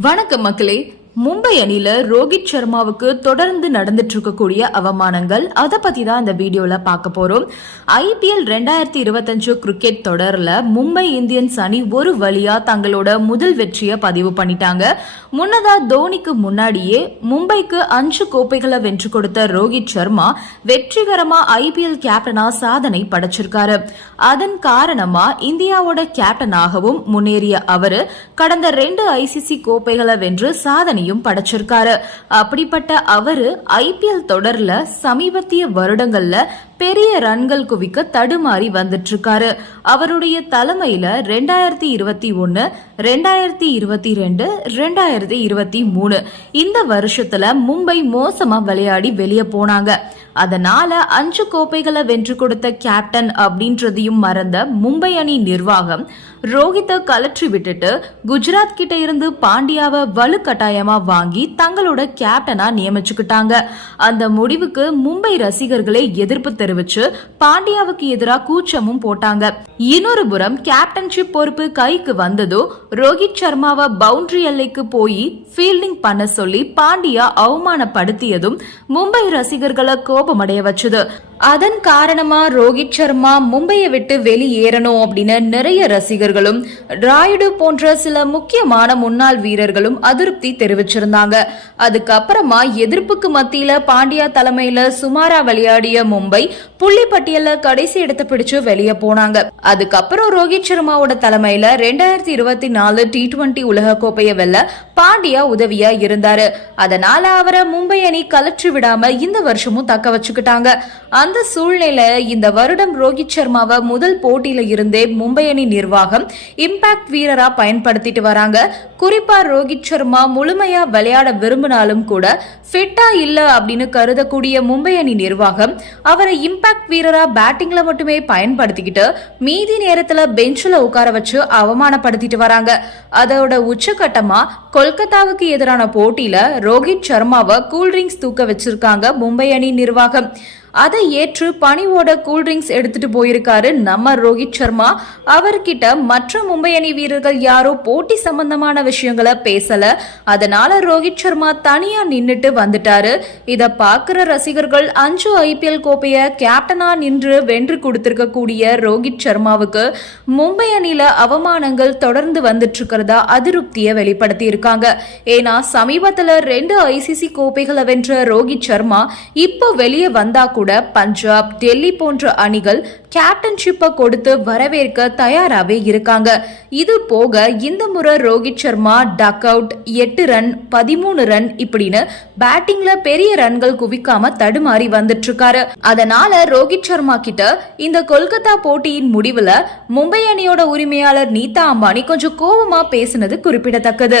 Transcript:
வணக்கம் மக்களே. மும்பை அணியில ரோஹித் சர்மாவுக்கு தொடர்ந்து நடந்துட்டு இருக்கக்கூடிய அவமானங்கள் அதை பத்தி தான் இந்த வீடியோல பார்க்க போறோம். ஐபிஎல் ரெண்டாயிரத்தி இருபத்தஞ்சு கிரிக்கெட் தொடர்ல மும்பை இந்தியன்ஸ் அணி ஒரு வழியா தங்களோட முதல் வெற்றியை பதிவு பண்ணிட்டாங்க. முன்னதா தோனிக்கு முன்னாடியே மும்பைக்கு அஞ்சு கோப்பைகளை வென்று கொடுத்த ரோஹித் சர்மா வெற்றிகரமா ஐபிஎல் கேப்டனா சாதனை படைச்சிருக்காரு. அதன் காரணமா இந்தியாவோட கேப்டனாகவும் முன்னேறிய அவரு கடந்த ரெண்டு ஐசிசி கோப்பைகளை வென்று சாதனை சாதனையும் படைச்சிருக்காரு. அப்படிப்பட்ட அவரு ஐபிஎல் தொடர்ல சமீபத்திய வருடங்கள்ல பெரிய ரன்கள் குவிக்க தடுமாறி வந்துட்டு இருக்காரு அவருடைய தலைமையில ரெண்டாயிரத்தி இருபத்தி ஒன்னு ரெண்டாயிரத்தி இருபத்தி ரெண்டு ரெண்டாயிரத்தி இருபத்தி மூணு இந்த வருஷத்துல மும்பை மோசமா விளையாடி வெளியே போனாங்க. அதனால அஞ்சு கோப்பைகளை வென்று கொடுத்த கேப்டன் அப்படின்றதையும் மறந்த மும்பை அணி நிர்வாகம் ரோஹித்தை கலற்றி விட்டுட்டு குஜராத் கிட்ட இருந்து பாண்டியாவை வலுக்கட்டாயமா வாங்கி தங்களோட கேப்டனா நியமிச்சுக்கிட்டாங்க. அந்த முடிவுக்கு மும்பை ரசிகர்களே எதிர்ப்பு தெரிவிச்சு பாண்டியாவுக்கு எதிராக கூச்சமும் போட்டாங்க. இன்னொரு புறம் கேப்டன்ஷிப் பொறுப்பு கைக்கு வந்ததோ ரோஹித் சர்மாவை பவுண்டரி எல்லைக்கு போய் ஃபீல்டிங் பண்ண சொல்லி பாண்டியா அவமானப்படுத்தியதும் மும்பை ரசிகர்களை கோபமடைய வச்சுது அதன் காரணமா ரோஹித் சர்மா மும்பையை விட்டு வெளியேறணும் அப்படின்னு நிறைய ரசிகர்களும் ராயுடு போன்ற சில முக்கியமான முன்னாள் வீரர்களும் அதிருப்தி தெரிவிச்சிருந்தாங்க. அதுக்கப்புறமா எதிர்ப்புக்கு மத்தியில பாண்டியா தலைமையில சுமாரா விளையாடிய மும்பை புள்ளி கடைசி இடத்தை பிடிச்சு வெளியே போனாங்க. அதுக்கப்புறம் ரோஹித் சர்மாவோட தலைமையில ரெண்டாயிரத்தி இருபத்தி நாலு டி டுவெண்டி உலக கோப்பையை வெல்ல பாண்டியா உதவியா இருந்தாரு. அதனால அவரை மும்பை அணி கலற்றி விடாம இந்த வருஷமும் தக்க வச்சுக்கிட்டாங்க. அந்த சூழ்நிலை இந்த வருடம் ரோஹித் சர்மாவை முதல் போட்டியில இருந்தே மும்பை அணி நிர்வாகம் இம்பாக்ட் வீரரா பயன்படுத்திட்டு வராங்க. குறிப்பா ரோஹித் சர்மா முழுமையா விளையாட விரும்பினாலும் கூட ஃபிட்டா இல்ல அப்படின்னு கருதக்கூடிய மும்பை அணி நிர்வாகம் அவரை இம்பாக்ட் வீரரா பேட்டிங்ல மட்டுமே பயன்படுத்திக்கிட்டு மீதி நேரத்துல பெஞ்சில் உட்கார வச்சு அவமானப்படுத்திட்டு வராங்க. அதோட உச்சகட்டமா கொல்கத்தாவுக்கு எதிரான போட்டியில ரோஹித் சர்மாவை கூல்ட்ரிங்க்ஸ் தூக்க வச்சிருக்காங்க மும்பை அணி நிர்வாகம். காரணமாக அதை ஏற்று பணிவோட கூல்ட்ரிங்க்ஸ் எடுத்துட்டு போயிருக்காரு நம்ம ரோஹித் சர்மா. அவர்கிட்ட மற்ற மும்பை அணி வீரர்கள் யாரோ போட்டி சம்பந்தமான விஷயங்களை பேசல. அதனால ரோஹித் சர்மா தனியா நின்னுட்டு வந்துட்டாரு. இத பாக்குற ரசிகர்கள் அஞ்சு ஐபிஎல் கோப்பையை கேப்டனா நின்று வென்று கொடுத்திருக்க கூடிய ரோஹித் சர்மாவுக்கு மும்பை அணியில அவமானங்கள் தொடர்ந்து வந்துட்டு இருக்கிறதா அதிருப்தியை வெளிப்படுத்தி இருக்காங்க. ஏன்னா சமீபத்துல ரெண்டு ஐசிசி கோப்பைகளை வென்ற ரோஹித் சர்மா இப்போ வெளியே வந்தா கூட பஞ்சாப் டெல்லி போன்ற அணிகள் கேப்டன்ஷிப்பை கொடுத்து வரவேற்க தயாராகவே இருக்காங்க. இது போக இந்த முறை ரோஹித் சர்மா டக் அவுட் எட்டு ரன் பதிமூணு ரன் இப்படின்னு பேட்டிங்ல பெரிய ரன்கள் குவிக்காம தடுமாறி வந்துட்டு இருக்காரு. அதனால ரோஹித் சர்மா கிட்ட இந்த கொல்கத்தா போட்டியின் முடிவுல மும்பை அணியோட உரிமையாளர் நீதா அம்பானி கொஞ்சம் கோபமா பேசினது குறிப்பிடத்தக்கது.